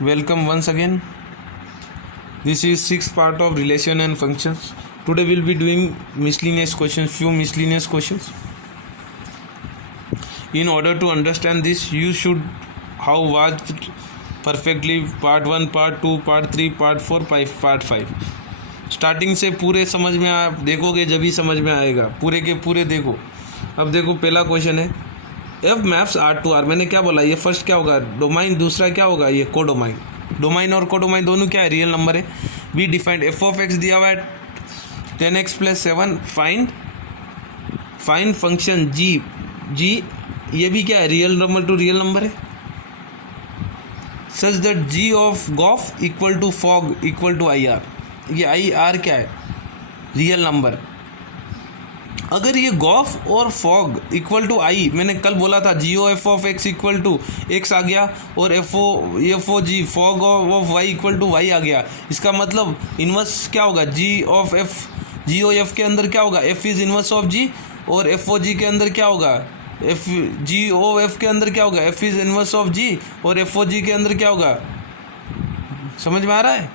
Welcome once again. This is sixth part of relation and functions. Today we'll be doing miscellaneous questions, few miscellaneous questions. In order to understand this, you should have watched perfectly part 1, part 2, part 3, part 4, part 5. Starting से पूरे समझ में आप देखोगे जब ही समझ में आएगा, पूरे के पूरे देखो. अब देखो पहला क्वेश्चन है F maps R to R. मैंने क्या बोला, ये फर्स्ट क्या होगा डोमाइन, दूसरा क्या होगा ये कोडोमाइन. डोमाइन और कोडोमाइन दोनों क्या है, रियल नंबर है. Be defined F of x दिया हुआ है 10x + 7. फाइंड फंक्शन जी ये भी क्या है, real number to real number है. Such that G of gof equal to fog equal to I R. ये आई आर क्या है, रियल नंबर. अगर ये गॉफ और फॉग इक्वल टू आई, मैंने कल बोला था G O F of x equal to X आ गया और F O G fog of Y equal to Y आ गया. इसका मतलब इन्वर्स क्या होगा, जी ओ एफ के अंदर क्या होगा, एफ इज़ इन्वर्स ऑफ जी, और एफ ओ जी के अंदर क्या होगा, एफ जी ओ एफ के अंदर क्या होगा, एफ इज़ इन्वर्स ऑफ जी, और एफ ओ जी के अंदर क्या होगा. समझ में आ रहा है.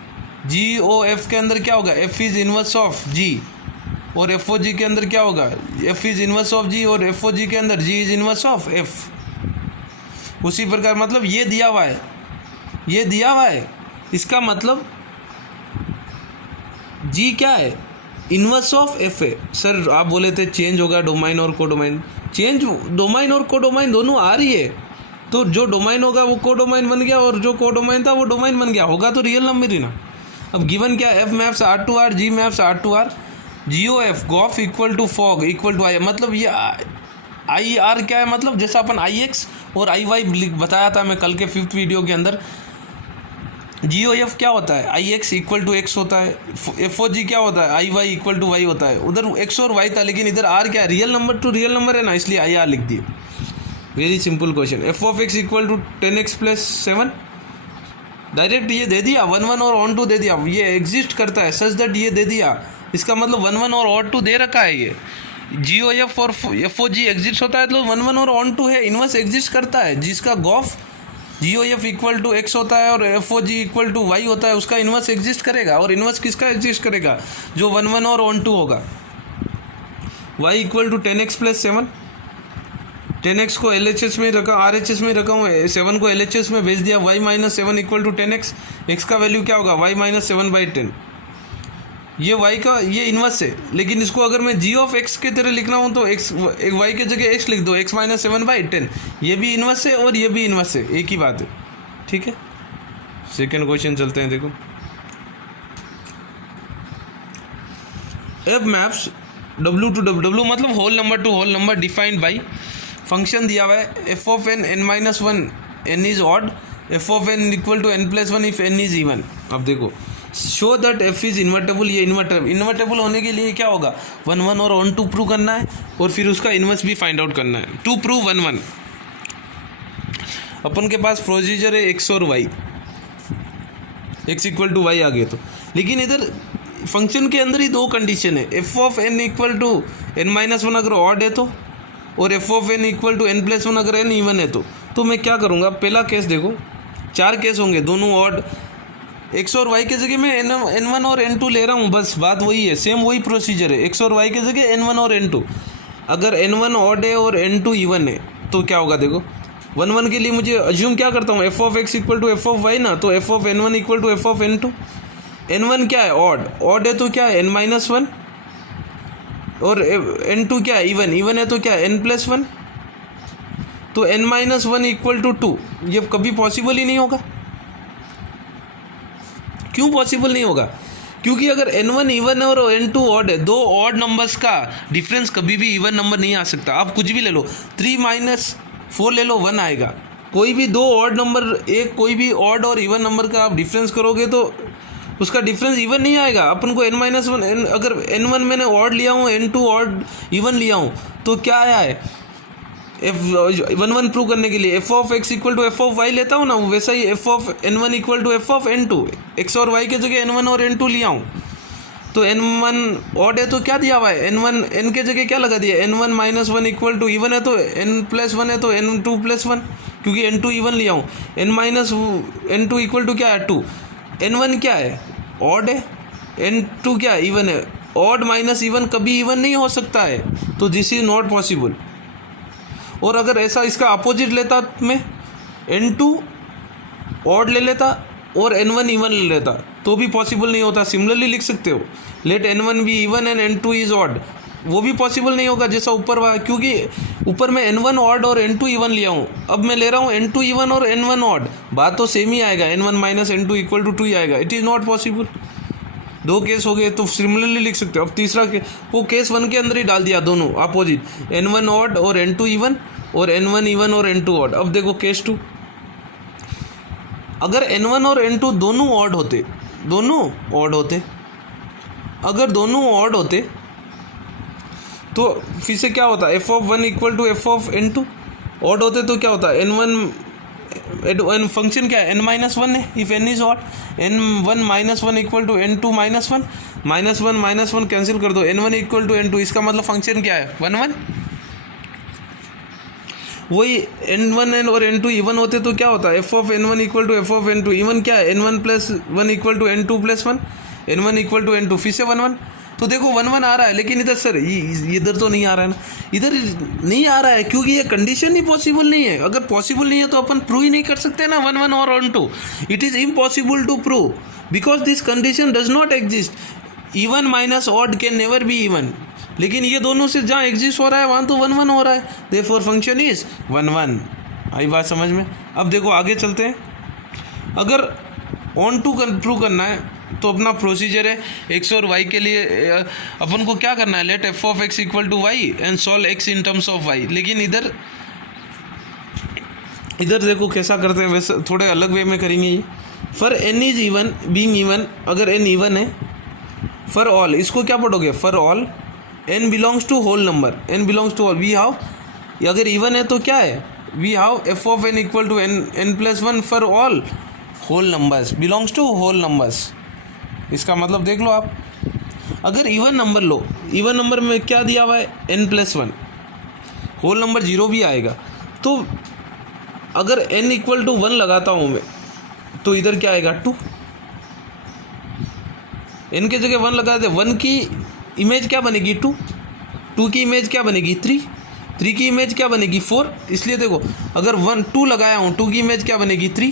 जी ओ एफ के अंदर क्या होगा, एफ इज़ इन्वर्स ऑफ जी, और एफ ओ जी के अंदर क्या होगा, एफ इज़ इन्वर्स ऑफ जी, और एफ ओ जी के अंदर जी इज़ इन्वर्स ऑफ एफ. उसी प्रकार मतलब ये दिया हुआ है, इसका मतलब जी क्या है, इन्वर्स ऑफ एफ है. सर आप बोले थे चेंज होगा डोमाइन और कोडोमाइन. चेंज डोमाइन और कोडोमाइन दोनों आ रही है, तो जो डोमाइन होगा वो कोडोमाइन बन गया, और जो कोडोमाइन था वो डोमाइन बन गया. होगा तो रियल नंबर ही ना. अब गिवन क्या है, F maps R to R, G maps R to R, G O F gof equal to fog equal to I. मतलब ये आई आर क्या है, मतलब जैसा अपन आई एक्स और आई वाई बताया था मैं कल के 5th वीडियो के अंदर. जी ओ एफ क्या होता है, आई एक्स इक्वल टू एक्स होता है. एफ ओ जी क्या होता है, आई वाई इक्वल टू वाई होता है. उधर एक्स और वाई था, लेकिन इधर आर क्या है, real number to real number है ना, इसलिए आई आर लिख दिए. Very simple question. F of x equal to 10x + 7. Direct ये दे दिया, 1 1 और ऑन टू दे दिया. ये एग्जिस्ट करता है सच दैट ये दे दिया, इसका मतलब 1 1 और ऑन टू दे रखा है. ये जी ओ एफ और एफ ओ जी एग्जिस्ट होता है तो 1 1 और ऑन टू है, इन्वर्स एग्जिस्ट करता है. जिसका g o f g O f equal to x होता है और F O g equal to y होता है, उसका इन्वर्स एग्जिस्ट करेगा. और इन्वर्स किसका एग्जिस्ट करेगा, जो 1 1 और ऑन टू होगा. Y equal to 10x + 7. 10x को LHS में रखा, RHS में रखा हूँ, 7 को LHS में भेज दिया. y - 7 equal to 10x. x का वैल्यू क्या होगा, y - 7/10. ये y का ये इन्वर्स है, लेकिन इसको अगर मैं g ऑफ x के तरह लिखना हूँ तो x y के जगह x लिख दो, x - 7/10. ये भी इन्वर्स है और ये भी इन्वर्स है, एक ही बात है. ठीक है. सेकेंड क्वेश्चन चलते हैं. देखो f maps W to W मतलब whole number to whole number defined by. Function दिया हुआ है f of n n-1 n is odd, f of n equal to n+1 if n is even. अब देखो show that f is invertible. ये invertible होने के लिए क्या होगा, 1 1 और ऑन टू प्रूव करना है, और फिर उसका इन्वर्स भी फाइंड आउट करना है. टू प्रूव 1 1 अपन के पास प्रोसीजर है एक्स और Y, x equal to Y आ गए तो. लेकिन इधर फंक्शन के अंदर ही दो कंडीशन है, f of n equal to n-1 अगर ऑड है तो, और f of n equal to n+1 अगर n इवन है तो मैं क्या करूँगा. पहला केस देखो, 4 केस होंगे, दोनों ऑड. एक्स और वाई के जगह मैं n1 और n2 ले रहा हूँ, बस बात वही है, सेम वही प्रोसीजर है. एक्स और वाई के जगह n1 और n2. अगर n1 ऑड है और न2 इवन है तो क्या होगा. देखो 1 1 के लिए मुझे अज्यूम क्या करता हूँ, f of x equal to F of y ना, तो f of n1 equal to F of n2. n1 क्या है, ऑड है तो क्या है n-1, और n2 क्या है, इवन है तो क्या है n+1. तो n-1 इक्वल टू 2. ये कभी पॉसिबल ही नहीं होगा. क्यों पॉसिबल नहीं होगा, क्योंकि अगर n1 इवन है और n2 ऑड है, दो ऑड नंबर्स का डिफरेंस कभी भी इवन नंबर नहीं आ सकता. आप कुछ भी ले लो, 3 - 4 ले लो, 1 आएगा. कोई भी दो ऑड नंबर, एक कोई भी ऑड और इवन नंबर का आप डिफरेंस करोगे तो उसका डिफरेंस इवन नहीं आएगा. अपन को n-1 अगर n1 मैंने ऑड लिया हूँ, n2 ऑड इवन लिया हूँ, तो क्या आया है, F1 1 प्रूव करने के लिए F of x equal to F of Y लेता हूँ ना, वैसा ही F of n1 equal to F of n2. X और वाई के जगह n1 और n2 लिया हूँ, तो n1 ऑड है तो क्या दिया हुआ है, n1 n के जगह क्या लगा दिया, n1 - 1 इक्वल टू इवन है तो n+1 है तो n2+1, क्योंकि n2 इवन लिया हूँ। n minus n2 equal to क्या है 2, n1 क्या है ऑड है, n2 क्या है इवन है। ऑड माइनस इवन कभी इवन नहीं हो सकता है, तो दिस इज नॉट पॉसिबल। और अगर ऐसा इसका अपोजिट लेता मैं, n2 ऑड ले लेता और n1 इवन ले लेता तो भी पॉसिबल नहीं होता। सिमिलरली लिख सकते हो, let n1 be even and n2 is odd, वो भी पॉसिबल नहीं होगा जैसा ऊपर हुआ, क्योंकि ऊपर मैं n1 ऑड और n2 इवन लिया हूँ, अब मैं ले रहा हूँ n2 इवन और n1 ऑड, बात तो सेम ही आएगा, n1 minus n2 equal to 2 ही आएगा। It is not possible. दो केस हो गए तो सिमिलरली लिख सकते हो। अब तीसरा वो केस 1 के अंदर ही डाल दिया दोनों अपोजिट, n1 ऑड और n2 इवन और n1 इवन और n2 ऑड। अब देखो केस 2, अगर n1 और n2 दोनों ऑड होते, अगर दोनों ऑड होते तो फिर से क्या होता, f of 1 equal to f of n2। Odd होते तो क्या होता, n1 फंक्शन क्या है n माइनस 1 है, if n is odd, n1 minus 1 equal to n2 minus 1, minus one cancel कर दो, n1 इक्वल टू n2, इसका मतलब फंक्शन क्या है 1 1। वही n1 और n2 इवन होते तो क्या होता है f of n1 equal to f of n2, even क्या है n1 plus 1 equal to n2 plus 1, n1 equal to n2, फिर से 1 1। तो देखो 1 1 आ रहा है, लेकिन इधर सर इधर तो नहीं आ रहा है ना, इधर नहीं आ रहा है क्योंकि ये कंडीशन ही पॉसिबल नहीं है। अगर पॉसिबल नहीं है तो अपन प्रूव ही नहीं कर सकते ना 1 1 और 1 2। It is impossible to prove because this condition does not exist. Even minus odd can never be even, लेकिन ये दोनों से जहाँ एग्जिस्ट हो रहा है वहाँ तो 1 1 हो रहा है, देयरफॉर फंक्शन इज 1 1। आई बात समझ में। अब देखो आगे चलते हैं। अगर ऑन टू प्रूव करना है तो अपना प्रोसीजर है x और y के लिए अपन को क्या करना है, let f of x equal to y and solve x in terms of y। लेकिन इधर देखो कैसा करते हैं, वैसे थोड़े अलग वे में करेंगे ये। For n is even being even, अगर n इवन है, फॉर ऑल, इसको क्या पढ़ोगे, for all n belongs to whole number, n belongs to all, we have, अगर इवन है तो क्या है, we have f of n equal to n plus 1 for all whole numbers belongs to whole numbers. इसका मतलब देख लो आप, अगर इवन नंबर लो, इवन नंबर में क्या दिया हुआ है n प्लस 1, होल नंबर 0 भी आएगा, तो अगर n इक्वल टू 1 लगाता हूँ मैं तो इधर क्या आएगा 2, n के जगह 1 लगा दे, 1 की इमेज क्या बनेगी 2, 2 की इमेज क्या बनेगी 3, 3 की इमेज क्या बनेगी 4। इसलिए देखो अगर 1 2 लगाया हूँ, 2 की इमेज क्या बनेगी 3,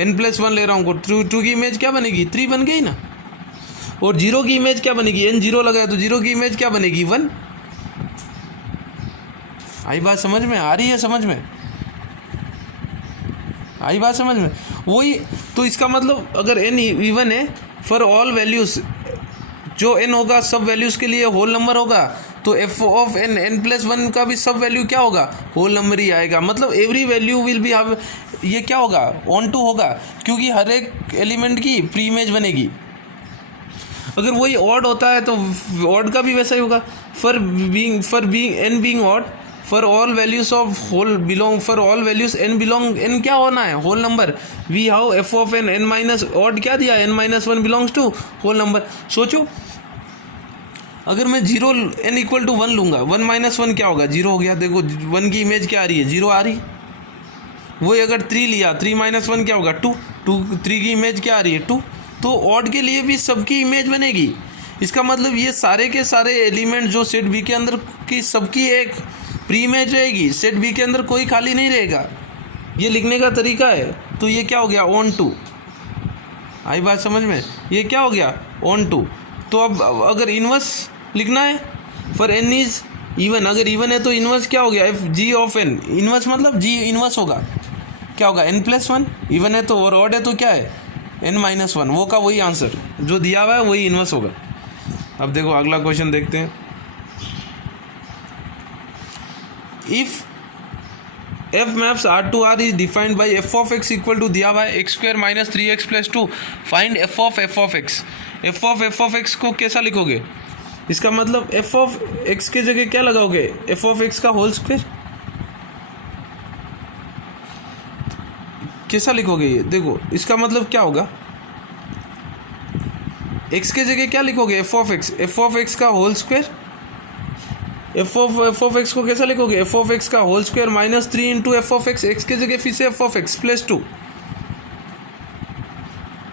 n प्लस 1 ले रहा हूँ, 2 की इमेज क्या बनेगी 3 बन गई ना। और 0 की इमेज क्या बनेगी, n 0 लगाया तो 0 की इमेज क्या बनेगी 1। आई बात समझ में आ रही है, समझ में आई बात समझ में। वही तो इसका मतलब अगर n इवन है फॉर ऑल वैल्यूज, जो n होगा सब वैल्यूज़ के लिए होल नंबर होगा, तो f ऑफ n प्लस 1 का भी सब वैल्यू क्या होगा, होल नंबर ही आएगा। मतलब every value will be have, ये क्या होगा ऑन टू होगा, क्योंकि हर एक एलिमेंट की प्री इमेज बनेगी। अगर वही ऑड होता है तो ऑड का भी वैसा ही होगा, for being n being odd, for all values of whole belong, for all values n belong, n क्या होना है whole number, we have f of n minus odd क्या दिया n minus 1 belongs to whole number. सोचो अगर मैं 0 n equal to 1 लूँगा, 1 minus 1 क्या होगा 0 हो गया। देखो 1 की इमेज क्या आ रही है 0 आ रही। वही अगर 3 लिया, 3 माइनस 1 क्या होगा 2, 3 की इमेज क्या आ रही है 2। तो ऑड के लिए भी सबकी इमेज बनेगी। इसका मतलब ये सारे के सारे एलिमेंट जो सेट बी के अंदर की सबकी एक प्री इमेज रहेगी, सेट बी के अंदर कोई खाली नहीं रहेगा। ये लिखने का तरीका है। तो ये क्या हो गया ऑन टू। आई बात समझ में, ये क्या हो गया ऑन टू। तो अब अगर इन्वर्स लिखना है फॉर n इज इवन, अगर इवन है तो इन्वर्स क्या हो गया F G of n, inverse मतलब जी इन्वर्स होगा क्या होगा n प्लस 1, इवन है तो, और ऑड है तो क्या है n माइनस 1, वो का वही आंसर जो दिया हुआ है वही इन्वर्स होगा। अब देखो अगला क्वेश्चन देखते हैं। इफ f मैप्स R to R is defined by f of x equal to दिया हुआ है x square minus 3x plus 2, find f of x। f of x को कैसा लिखोगे, इसका मतलब f of x के जगह क्या लगाओगे f of x का होल स्क्वायर, कैसा लिखोगे ये देखो। इसका मतलब क्या होगा x के जगह क्या लिखोगे f of x का whole square, f of x को कैसा लिखोगे, एफ ऑफ एक्स का whole square minus 3 into f of x के जगह फिर से एफ ऑफ एक्स प्लस 2,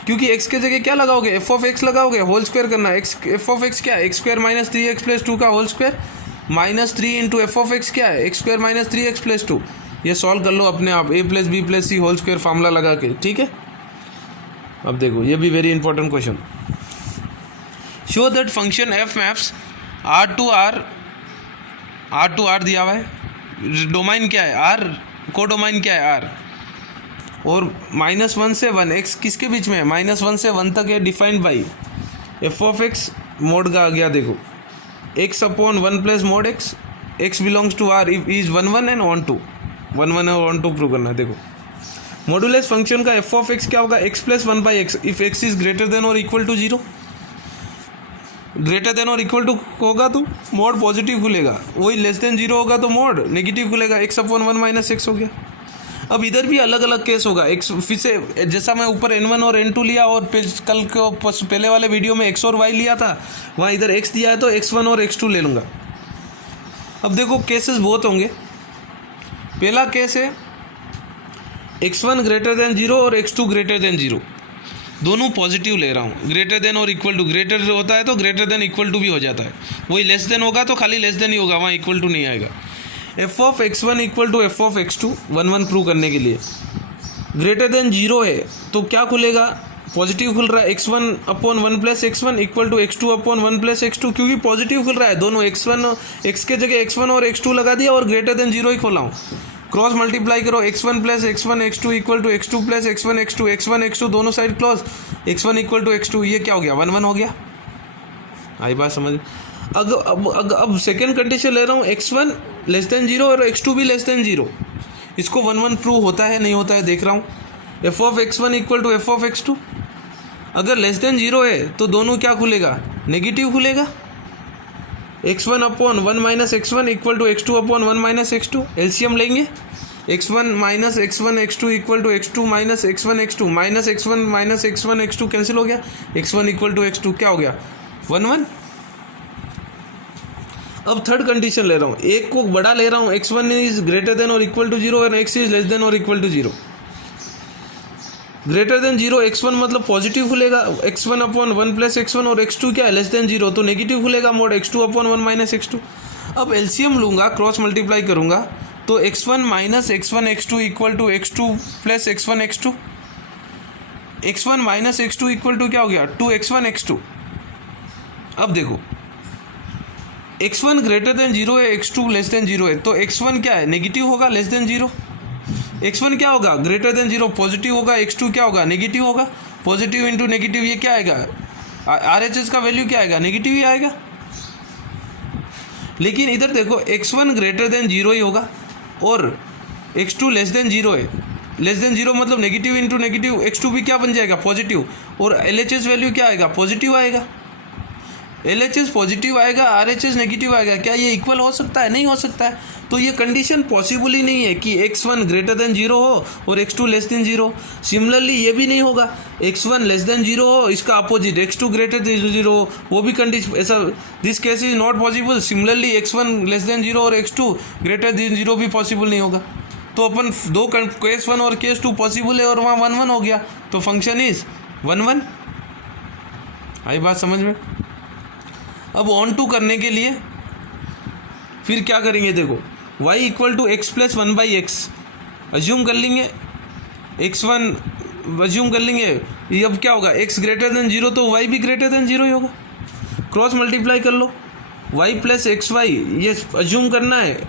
क्योंकि एक्स के जगह क्या लगाओगे, एफ ऑफ एक्स लगाओगे, होल स्क्वायर करना है। एक्स एफ ऑफ एक्स क्या है, x square minus 3x plus 2 का whole square minus 3 into f of x क्या है, x square minus 3x plus 2। ये सॉल्व कर लो अपने आप, a plus b plus c whole square formula लगा के, ठीक है। अब देखो ये भी very important question, show that function f maps R to R दिया हुआ है, डोमाइन क्या है आर, को डोमाइन क्या है आर, और -1 से 1 एक्स किसके बीच में है, -1 से 1 तक है, defined by f of x mod का आ गया देखो, x upon 1 plus mod x, x belongs to R if is 1 1 and on 2, 1 1 और ऑन 2 प्रूव करना है। देखो मॉडुलस फंक्शन का एफ ऑफ एक्स क्या होगा, x plus 1 by x if x is greater than और इक्वल टू 0, ग्रेटर देन और equal to होगा तो मोड पॉजिटिव खुलेगा, वही लेस देन 0 होगा तो मोड नेगेटिव खुलेगा, x अपॉन 1 माइनस एक्स हो गया। अब इधर भी अलग अलग केस होगा, एक्स फिर से जैसा मैं ऊपर n1 और n2 लिया और कल को पहले वाले वीडियो में x और y लिया था, वहाँ इधर x दिया है तो x1 और x2 ले लूँगा। अब देखो केसेस बहुत होंगे, पहला केस है x1 ग्रेटर देन 0 और x2 ग्रेटर देन 0, दोनों पॉजिटिव ले रहा हूँ, ग्रेटर देन और इक्वल टू, ग्रेटर होता है तो ग्रेटर देन इक्वल टू भी हो जाता है, वही लेस देन होगा तो खाली लेस देन ही होगा, वहाँ इक्वल टू नहीं आएगा। F of x1 equal to F of x2 1 1 prove करने के लिए ग्रेटर देन 0 है तो क्या खुलेगा, पॉजिटिव खुल रहा है, x1 upon 1 plus x1 equal to x2 upon 1 plus x2, क्योंकि पॉजिटिव खुल रहा है, दोनों x के जगह x1 और x2 लगा दिया और ग्रेटर देन 0 ही खोला हूँ, क्रॉस मल्टीप्लाई करो, x1 plus x1 x2 equal to x2 plus x1 x2 दोनों side clause, x1 equal to x2, ये क्या हो गया 1 1 हो गया। आई बात समझ। अब सेकेंड कंडीशन ले रहा हूँ, x1 लेस देन 0 और x2 भी लेस देन 0, इसको 1 1 प्रूव होता है नहीं होता है देख रहा हूँ। F of x1 equal to F of x2, अगर लेस देन 0 है तो दोनों क्या खुलेगा, नेगेटिव खुलेगा, x1 upon 1 minus x1 equal to x2 upon 1 minus x2, LCM लेंगे, x1 minus x1 x2 equal to x2 minus x1 x2 minus x1 x2 cancel हो गया, x1 इक्वल टू x2 क्या हो गया 1 1। अब थर्ड कंडीशन ले रहा हूँ, एक को बड़ा ले रहा हूँ, x1 इज ग्रेटर देन और equal to 0 and x is less than और equal to 0, greater than 0 x1 मतलब पॉजिटिव खुलेगा, x1 अपॉन 1 प्लस x1 और x2 क्या है लेस देन 0 तो नेगेटिव खुलेगा, mode x2 upon 1 minus x2। अब एलसीएम लूँगा, क्रॉस मल्टीप्लाई करूँगा तो x1 minus x1 x2 equal to x2 plus x1 x2, x1 minus x2 equal to क्या हो गया 2x1 x2। अब देखो x1 ग्रेटर देन 0 है, x2 लेस देन 0 है, तो x1 क्या है नेगेटिव होगा लेस देन 0, x1 क्या होगा ग्रेटर देन 0 पॉजिटिव होगा, x2 क्या होगा नेगेटिव होगा, पॉजिटिव इंटू नेगेटिव ये क्या आएगा, RHS का वैल्यू क्या आएगा नेगेटिव ही आएगा। लेकिन इधर देखो x1 ग्रेटर देन 0 ही होगा और x2 लेस देन 0 है, लेस देन 0 मतलब नेगेटिव इंटू नेगेटिव, x2 भी क्या बन जाएगा पॉजिटिव, और LHS वैल्यू क्या आएगा पॉजिटिव आएगा, LHS पॉजिटिव आएगा, RHS नेगेटिव आएगा, क्या ये इक्वल हो सकता है, नहीं हो सकता है। तो ये कंडीशन पॉसिबल ही नहीं है कि x1 ग्रेटर देन 0 हो और x2 लेस देन 0। सिमिलरली ये भी नहीं होगा x1 लेस देन 0 हो, इसका अपोजिट x2 ग्रेटर देन 0 हो, वो भी कंडीशन ऐसा, this case is not possible. Similarly x1 less than 0 और x2 ग्रेटर देन 0 भी पॉसिबल नहीं होगा। तो अपन दो केस 1 और केस 2 पॉसिबल है और वहाँ 1 1 हो गया, तो फंक्शन इज 1 1। आई बात समझ में। अब ऑन टू करने के लिए फिर क्या करेंगे, देखो y equal to x plus 1 by x assume कर लेंगे, x1 अज्यूम कर लेंगे, ये अब क्या होगा x ग्रेटर देन 0 तो y भी ग्रेटर देन 0 ही होगा, क्रॉस मल्टीप्लाई कर लो y प्लस एक्स वाई, ये अज्यूम करना है,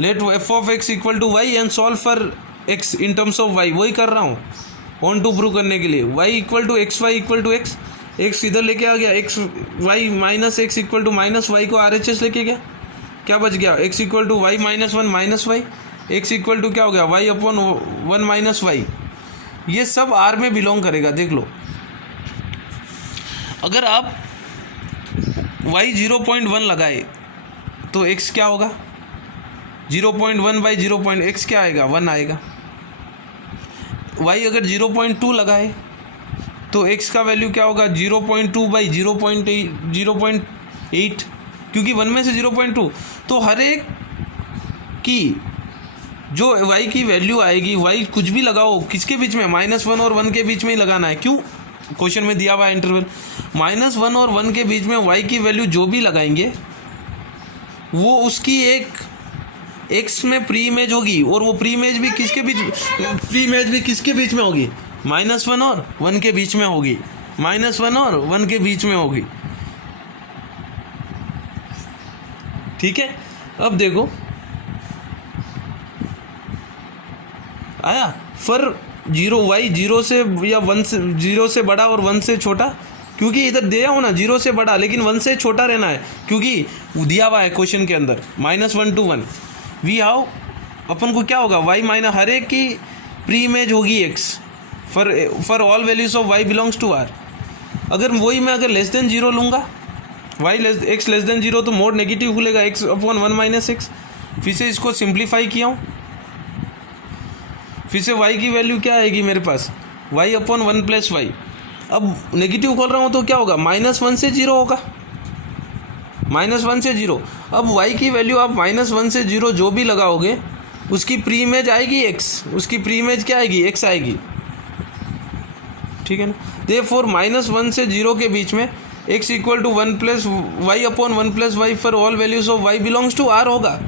let f of x equal to y and solve for x in terms of y, वही कर रहा हूँ ऑन टू प्रूव करने के लिए। y equal to x y equal to x, x इधर लेके आ गया, x y minus x equal to minus y को RHS लेके गया, क्या बच गया x equal to y minus 1 minus y, x equal to क्या हो गया y अपॉन 1 माइनस वाई, ये सब R में बिलोंग करेगा। देख लो अगर आप y 0.1 लगाए तो x क्या होगा 0.1 बाई 0. x क्या आएगा 1 आएगा। y अगर 0.2 लगाए तो x का वैल्यू क्या होगा 0.2 बाई 0.8, क्योंकि 1 में से 0.2, तो हर एक की जो y की वैल्यू आएगी, y कुछ भी लगाओ किसके बीच में, -1 और 1 के बीच में ही लगाना है। क्यों? क्वेश्चन में दिया हुआ है इंटरवल, -1 और 1 के बीच में y की वैल्यू जो भी लगाएंगे वो उसकी एक x में प्री इमेज होगी, और वो प्री इमेज भी किसके बीच में होगी, -1 और 1 के बीच में होगी, -1 और 1 के बीच में होगी। ठीक है, अब देखो आया फर 0 y 0 से या 1 से 0 से बड़ा और 1 से छोटा, क्योंकि इधर दिया हो ना 0 से बड़ा लेकिन 1 से छोटा रहना है, क्योंकि दिया हुआ है क्वेश्चन के अंदर -1 to 1 वी हाउ अपन को क्या होगा, y माइनस हर एक की प्री इमेज होगी x for all values of y belongs to r। अगर वही मैं अगर लेस देन 0 लूँगा, x लेस देन 0, तो मोड नेगेटिव खुलेगा x/1 - x। फिर से इसको सिंप्लीफाई किया हूँ, फिर से y की वैल्यू क्या आएगी मेरे पास, y/1 + y। अब नेगेटिव खोल रहा हूँ तो क्या होगा, -1 से 0 होगा, -1 से 0। अब y की वैल्यू आप -1 से 0 जो भी लगाओगे उसकी प्री इमेज आएगी x, उसकी प्री इमेज क्या आएगी, x आएगी। ठीक है ना, देयरफॉर -1 से 0 के बीच में x = 1 + y/1 + y for all values of y belongs to r होगा।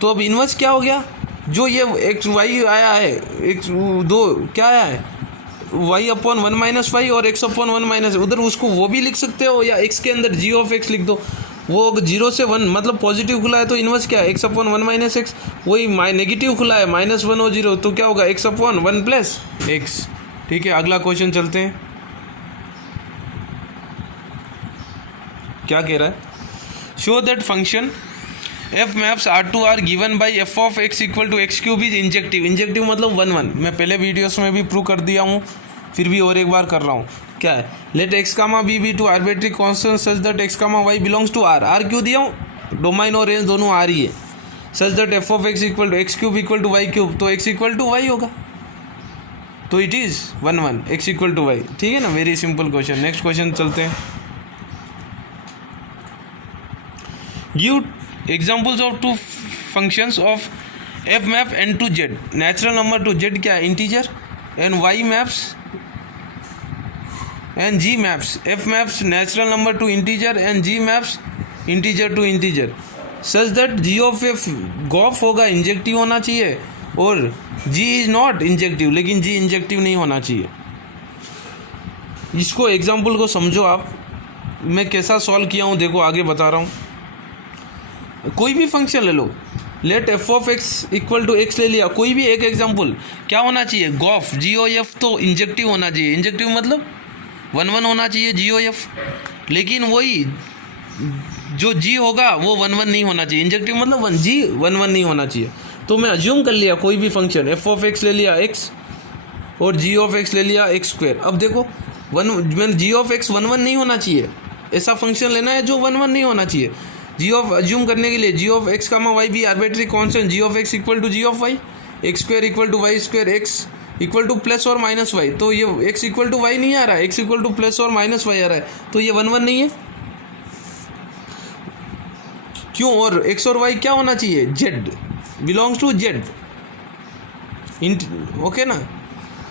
तो अब इन्वर्स क्या हो गया, जो ये x y आया है, x दो क्या आया है, y/1 - y और x/1 - उधर उसको वो भी लिख सकते हो, या x के अंदर g(x) लिख दो। वो 0 से 1 मतलब पॉजिटिव खुला है तो इन्वर्स क्या है, x/1 - x। वही नेगेटिव खुला है -1 और 0, तो क्या होगा, x/1 + x। ठीक है, अगला क्वेश्चन चलते हैं। क्या कह रहा है, show that function f maps R to R given by f of x = x³ is injective. Injective मतलब 1 1, मैं पहले वीडियोस में भी प्रूव कर दिया हूँ, फिर भी और एक बार कर रहा हूँ। क्या है, let x, b be two arbitrary constant such that x, y belongs to R। R क्यों दिया हूँ, डोमाइन और रेंज दोनों R ही है। Such that f of x = x³ = y³, तो x = y होगा, तो इट इज़ 1 1, x = y। ठीक है ना, very simple question. Next question चलते हैं। Give examples of 2 functions of f map n to z। Natural number to z क्या है, integer, and y maps and g maps. f maps natural number to integer and g maps integer to integer. Such that g of f गॉफ होगा, injective होना चाहिए, और g is not injective, लेकिन g injective नहीं होना चाहिए। इसको एग्जाम्पल को समझो आप, मैं कैसा सॉल्व किया हूँ देखो, आगे बता रहा हूँ। कोई भी फंक्शन ले लो, late f of x = x ले लिया, कोई भी एक एग्जाम्पल, क्या होना चाहिए, गॉफ g(f) तो इंजेक्टिव होना चाहिए। इंजेक्टिव मतलब 1 1 होना चाहिए g(f), लेकिन वही जो g होगा वो 1 1 नहीं होना चाहिए। इंजेक्टिव मतलब 1 1 नहीं होना चाहिए। तो मैं अज्यूम कर लिया कोई भी फंक्शन, f of x ले लिया x और g of x ले लिया x²। अब देखो मैंने g of x 1 1 नहीं होना चाहिए, ऐसा फंक्शन लेना है जो 1 1 नहीं होना चाहिए। अज्यूम करने के लिए g of x, y भी arbitrary constant, g of x = g of y, x² = y², x = +or -y। तो ये x = y नहीं आ रहा है, x = +or -y आ रहा है, तो ये 1 1 नहीं है। क्यों, और x और y क्या होना चाहिए, z belongs to z। Okay ना,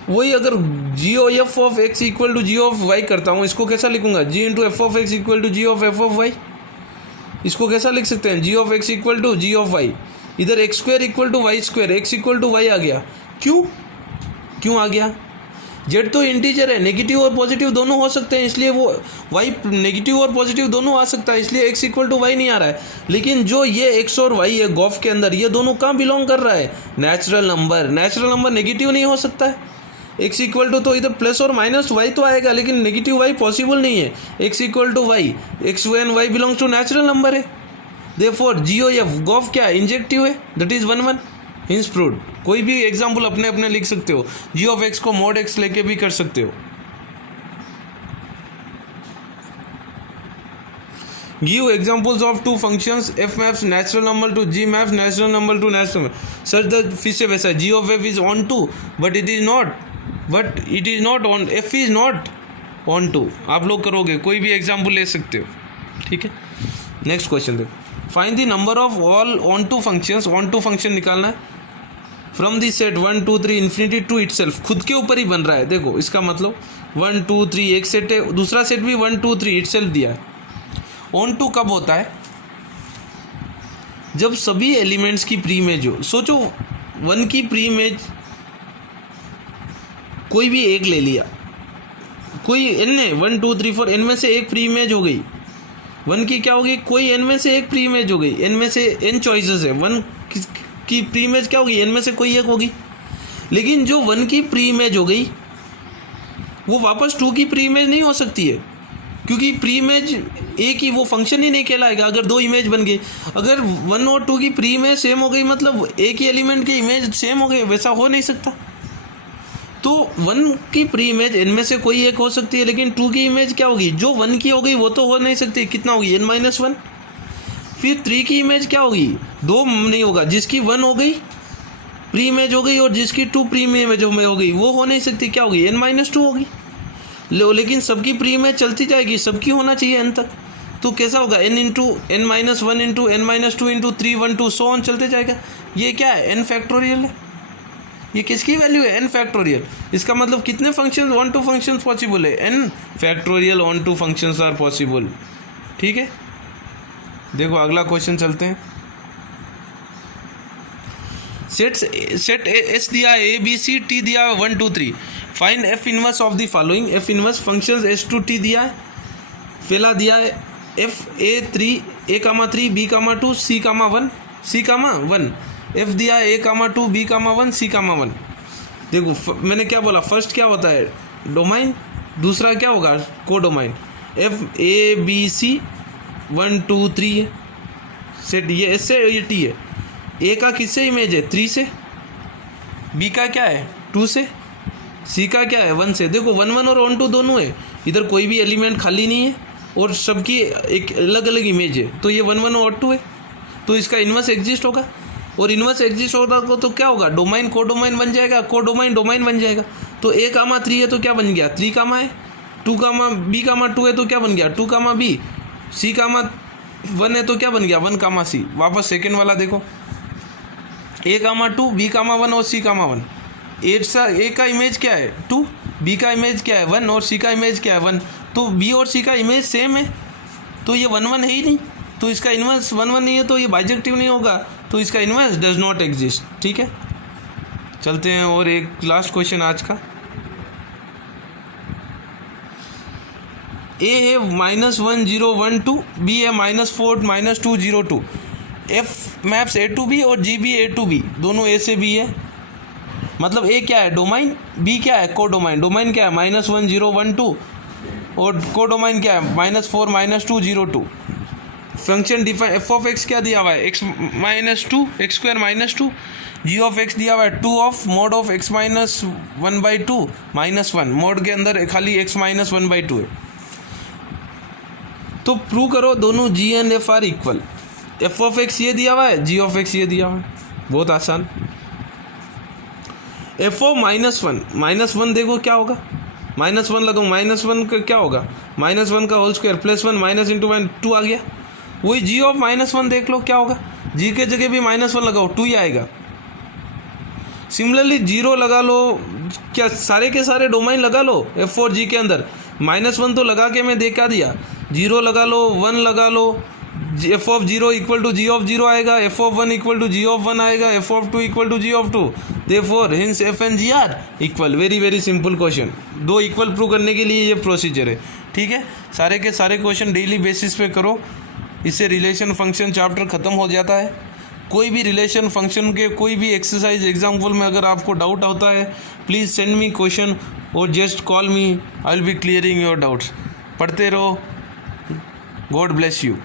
वही अगर g(f of x = g of y करता हूँ, इसको कैसा लिखूंगा, g × f of x = g of f of y। इसको कैसा लिख सकते हैं, g of x = g of y। इधर x² = y², x = y आ गया। क्यों आ गया, z तो इंटीजर है, नेगेटिव और पॉजिटिव दोनों हो सकते हैं, इसलिए वो y नेगेटिव और पॉजिटिव दोनों आ सकता है, इसलिए x = y नहीं आ रहा है। लेकिन जो ये x और y है गॉफ के अंदर, ये दोनों कहाँ बिलोंग कर रहा है, नेचुरल नंबर नेगेटिव नहीं हो सकता है। x = तो इधर + और -y तो आएगा, लेकिन नेगेटिव y पॉसिबल नहीं है। x = y, x and y belongs to natural number है, देयरफॉर g(f) गॉफ क्या है, इंजेक्टिव है, दैट इज 1 1। Hints proved. कोई भी एग्जाम्पल अपने अपने लिख सकते हो, g of x को mod x लेके भी कर सकते हो। Give examples of 2 functions, f maps natural number to g maps natural number to natural number, such that फिर से वैसा g of f is onto but it is not on, f is not onto. आप लोग करोगे, कोई भी example ले सकते हो। ठीक है। नेक्स्ट क्वेश्चन देखो, find the number of all onto functions, onto function निकालना है from the set 1 2 3 infinity to itself, खुद के ऊपर ही बन रहा है। देखो इसका मतलब 1 2 3 एक सेट है, दूसरा सेट भी 1 2 3 इटसेल्फ दिया है। ऑन टू कब होता है? जब सभी एलिमेंट्स की प्री इमेज हो। सोचो 1 की प्री इमेज कोई भी एक ले लिया, कोई n है 1 2 3 4, n में से एक प्री इमेज हो गई। 1 की क्या होगी? कोई n में से एक प्री इमेज हो गई, n में से n चॉइसेस है, 1 की प्री इमेज क्या होगी? n में से कोई एक होगी। लेकिन जो 1 की प्री इमेज हो गई वो वापस 2 की प्री इमेज नहीं हो सकती है, क्योंकि प्री इमेज एक ही, वो फंक्शन ही नहीं कहलाएगा अगर 2 इमेज बन गई। अगर 1 और 2 की प्री इमेज सेम हो गई मतलब एक ही एलिमेंट की इमेज सेम हो गई, वैसा हो नहीं सकता। तो 1 की प्री इमेज n में से कोई एक हो सकती है, लेकिन 2 की इमेज क्या होगी? जो 1 की हो गई वो तो हो नहीं सकती, कितना होगी? n-1। फिर 3 की इमेज क्या होगी? 2 नहीं होगा, जिसकी 1 हो गई प्री इमेज हो गई और जिसकी 2 प्री इमेज में हो गई वो हो नहीं सकती, क्या होगी? n-2 होगी। लेकिन सबकी प्री इमेज चलती जाएगी, सबकी होना चाहिए n तक, तो कैसा होगा? n into n-1 into n-2 into 3 1 2 so on चलते जाएगा। ये क्या है? n फैक्टोरियल है। ये किसकी वैल्यू है? n factorial. इसका मतलब कितने functions onto functions possible है? n factorial onto functions are possible. ठीक है, देखो अगला क्वेश्चन चलते हैं। सेट एस दिया ए बी सी टी दिया 1 2 3, find f inverse of the following. F inverse functions s to t दिया है, पहला दिया है f a 3 b 2 c 1 f दिया है a 2 b 1 c 1। देखो मैंने क्या बोला, फर्स्ट क्या होता है? डोमाइन, दूसरा क्या होगा? कोडोमाइन। एफ ए बी सी 1 2 3 है सेट, ये एस से ये टी है। ए का किससे इमेज है? 3 से, बी का क्या है? 2 से, सी का क्या है? 1 से। देखो 1 1 और ऑन टू दोनों है, इधर कोई भी एलिमेंट खाली नहीं है और सबकी एक अलग अलग इमेज है, तो ये 1 1 और 2 है, तो इसका इन्वर्स एग्जिस्ट होगा। और इन्वर्स एग्जिस्ट होगा तो क्या होगा? डोमाइन कोडोमाइन बन जाएगा, कोडोमाइन डोमाइन बन जाएगा। तो a 3 है तो क्या बन गया? 3 है। 2 b 2 है तो क्या बन गया? 2 b। c 1 है तो क्या बन गया? 1 c। वापस सेकेंड वाला देखो, a 2 b 1 और c 1। ए का इमेज क्या है? 2, b का इमेज क्या है? 1 और c का इमेज क्या है? 1। तो b और c का इमेज सेम है, तो ये 1 1 है ही नहीं, तो इसका इन्वर्स 1 1 नहीं है, तो ये बाइजेक्टिव नहीं होगा, तो इसका इन्वर्स डज नॉट एग्जिस्ट। ठीक है, चलते हैं और एक लास्ट क्वेश्चन आज का। ए है -1 0 1 2, बी है -4 -2 0 2। F maps a to b और जी भी ए टू बी, दोनों ए से बी है। मतलब ए क्या है? डोमाइन। बी क्या है? कोडोमाइन। डोमाइन क्या है? -1 0 1 2 और कोडोमाइन क्या है? -4 -2 0 2। Function define, F of x क्या दिया हुआ है? x -2 x² -2। Ji of x दिया हुआ है 2 of mode of x -1/2 -1। Mode के अंदर खाली x -1/2 है। तो प्रूव करो दोनों g and f are equal. F of x ये दिया हुआ है, जी ऑफ एक्स ये दिया हुआ है, बहुत आसान। एफ ऑफ -1 देखो क्या होगा? -1 लगाओ, -1 का क्या होगा? -1 का होल स्क्वायर +1 माइनस इंटू 1 2 आ गया। वही जी ऑफ -1 देख लो क्या होगा? जी के जगह भी -1 लगाओ, 2 ही आएगा। सिमिलरली 0 लगा लो, क्या सारे के सारे डोमाइन लगा लो एफ और जी के अंदर। -1 तो लगा के मैं देखा दिया, 0 लगा लो, 1 लगा लो, F of 0 equal to G of 0 आएगा, F of 1 equal to G of 1 आएगा, F of 2 equal to G of 2। Therefore hence F and G are equal. Very simple question. 2 equal prove करने के लिए ये प्रोसीजर है। ठीक है, सारे के सारे क्वेश्चन डेली बेसिस पे करो, इससे रिलेशन फंक्शन चैप्टर ख़त्म हो जाता है। कोई भी रिलेशन फंक्शन के कोई भी एक्सरसाइज एग्जाम्पल में अगर आपको डाउट होता है, प्लीज़ सेंड मी क्वेश्चन और just call me, I will be clearing your doubts. पढ़ते रहो, गॉड ब्लेस यू।